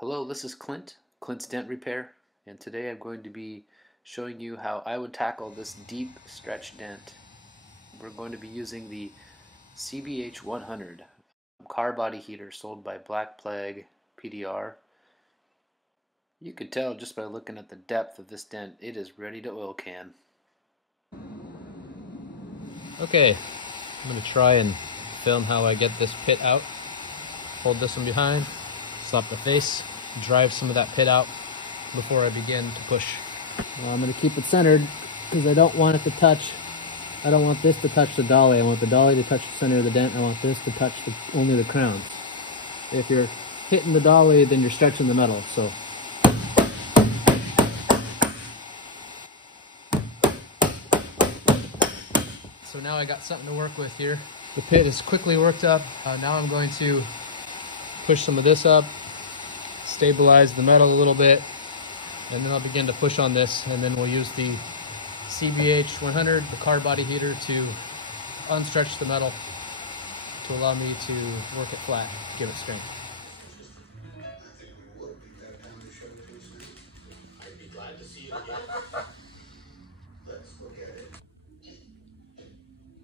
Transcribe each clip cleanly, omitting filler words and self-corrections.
Hello, this is Clint's Dent Repair, and today I'm going to be showing you how I would tackle this deep stretch dent. We're going to be using the CBH 100 car body heater sold by Black Plague PDR. You could tell just by looking at the depth of this dent, it is ready to oil can. Okay, I'm going to try and film how I get this pit out. Hold this one behind, slap the face, drive some of that pit out before I begin to push. Well, I'm going to keep it centered because I don't want it to touch. I don't want this to touch the dolly. I want the dolly to touch the center of the dent. I want this to touch only the crown. If you're hitting the dolly, then you're stretching the metal. So now I got something to work with here. The pit is quickly worked up. Now I'm going to push some of this up, stabilize the metal a little bit, and then I'll begin to push on this, and then we'll use the CBH 100, the car body heater, to unstretch the metal to allow me to work it flat, give it strength. I'd be glad to see you again. Let's look at it.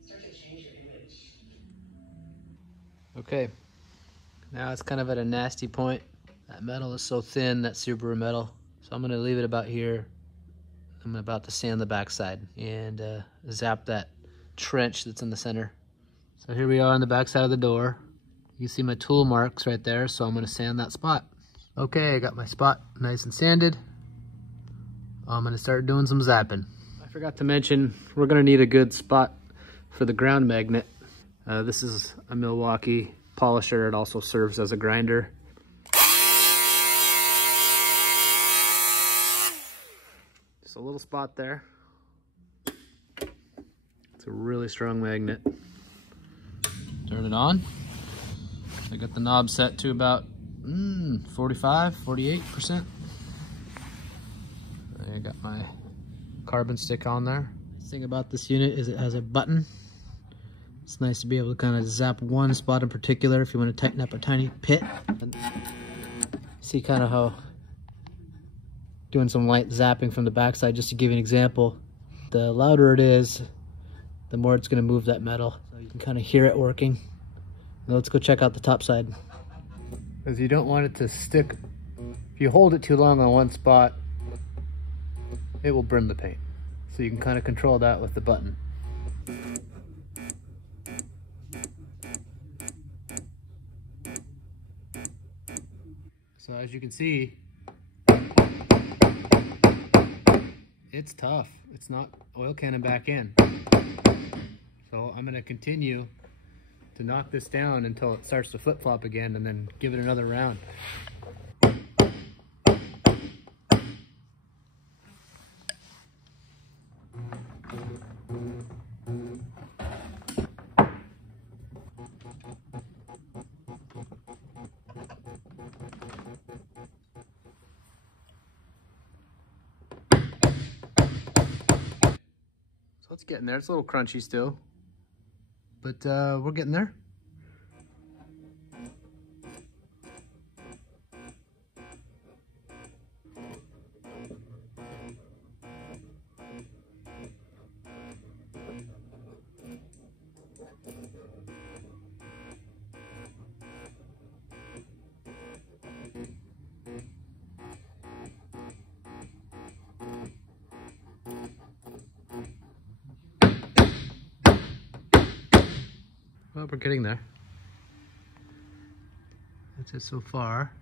Start to change your image. Okay, now it's kind of at a nasty point. That metal is so thin, that Subaru metal. So I'm gonna leave it about here. I'm about to sand the backside and zap that trench that's in the center. So here we are on the backside of the door. You can see my tool marks right there, so I'm gonna sand that spot. Okay, I got my spot nice and sanded. I'm gonna start doing some zapping. I forgot to mention, we're gonna need a good spot for the ground magnet. This is a Milwaukee polisher. It also serves as a grinder. Just a little spot there. It's a really strong magnet. Turn it on. I got the knob set to about 45, 48%. I got my carbon stick on there. The thing about this unit is it has a button. It's nice to be able to kind of zap one spot in particular if you want to tighten up a tiny pit. And see kind of how doing some light zapping from the backside, just to give you an example. The louder it is, the more it's going to move that metal. So you can kind of hear it working. Now let's go check out the top side. Because you don't want it to stick. If you hold it too long on one spot, it will burn the paint. So you can kind of control that with the button. So as you can see, it's tough. It's not oil canning back in. So I'm gonna continue to knock this down until it starts to flip-flop again, and then give it another round. So it's getting there. It's a little crunchy still, but we're getting there. Well, we're getting there. That's it so far.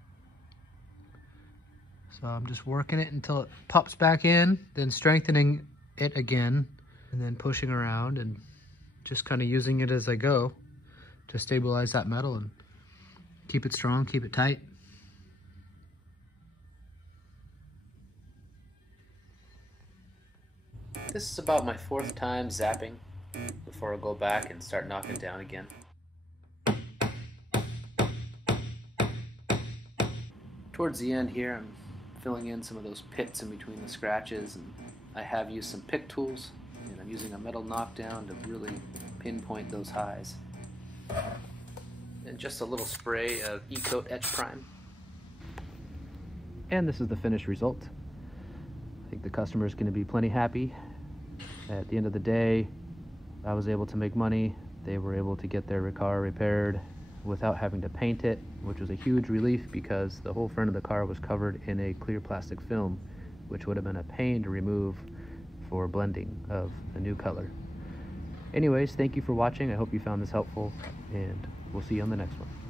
So I'm just working it until it pops back in, then strengthening it again, and then pushing around and just kind of using it as I go to stabilize that metal and keep it strong, keep it tight. This is about my 4th time zapping before I go back and start knocking down again. Towards the end here, I'm filling in some of those pits in between the scratches, and I have used some pick tools, and I'm using a metal knockdown to really pinpoint those highs. And just a little spray of E-Coat Etch Prime. And this is the finished result. I think the customer is going to be plenty happy. At the end of the day, I was able to make money. They were able to get their car repaired without having to paint it, which was a huge relief because the whole front of the car was covered in a clear plastic film, which would have been a pain to remove for blending of a new color. Anyways, thank you for watching. I hope you found this helpful, and we'll see you on the next one.